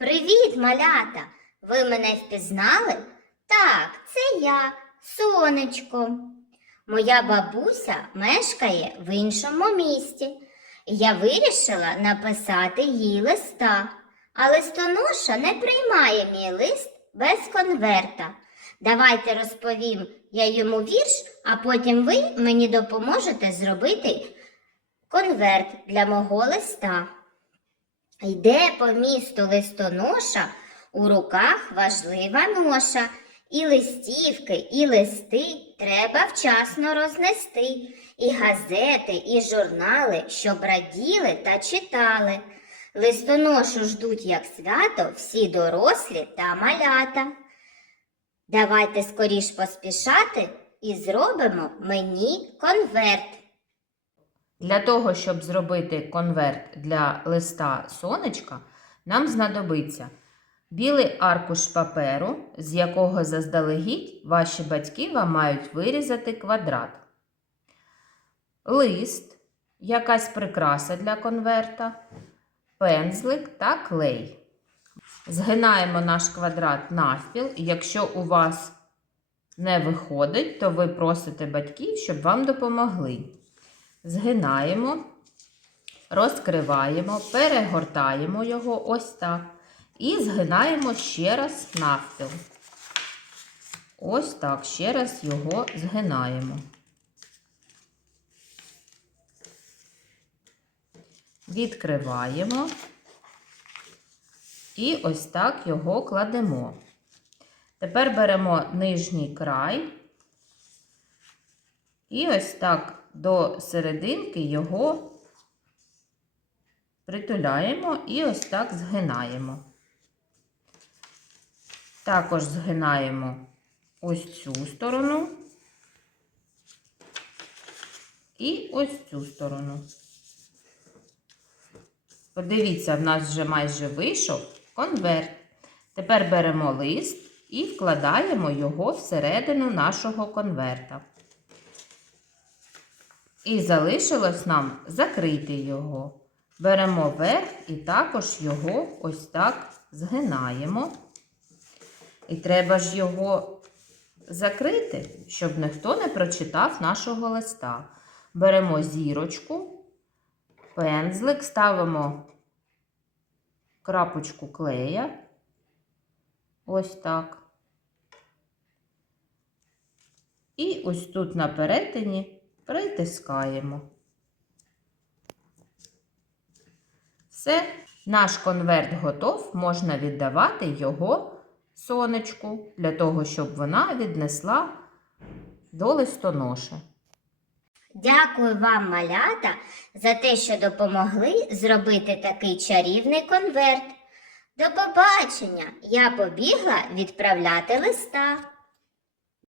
Привіт, малята! Ви мене впізнали? Так, це я, сонечко. Моя бабуся мешкає в іншому місті. Я вирішила написати їй листа, а листоноша не приймає мій лист без конверта. Давайте розповім я йому вірш, а потім ви мені допоможете зробити конверт для мого листа. Йде по місту листоноша, у руках важлива ноша, і листівки, і листи треба вчасно рознести, і газети, і журнали, щоб раділи та читали. Листоношу ждуть, як свято, всі дорослі та малята. Давайте скоріш поспішати і зробимо мені конверт. Для того, щоб зробити конверт для листа сонечка, нам знадобиться білий аркуш паперу, з якого заздалегідь ваші батьки вам мають вирізати квадрат, лист, якась прикраса для конверта, пензлик та клей. Згинаємо наш квадрат навпіл. Якщо у вас не виходить, то ви просите батьків, щоб вам допомогли. Згинаємо, розкриваємо, перегортаємо його ось так. І згинаємо ще раз навпіл. Ось так, ще раз його згинаємо. Відкриваємо. І ось так його кладемо. Тепер беремо нижній край і ось так до серединки його притуляємо і ось так згинаємо. Також згинаємо ось цю сторону і ось цю сторону. Подивіться, в нас вже майже вийшов конверт. Тепер беремо лист і вкладаємо його всередину нашого конверта. І залишилось нам закрити його. Беремо верх і також його ось так згинаємо. І треба ж його закрити, щоб ніхто не прочитав нашого листа. Беремо зірочку, пензлик, ставимо крапочку клея. Ось так. І ось тут на перетині притискаємо. Все, наш конверт готов, можна віддавати його сонечку, для того, щоб вона віднесла до листоноші. Дякую вам, малята, за те, що допомогли зробити такий чарівний конверт. До побачення! Я побігла відправляти листа.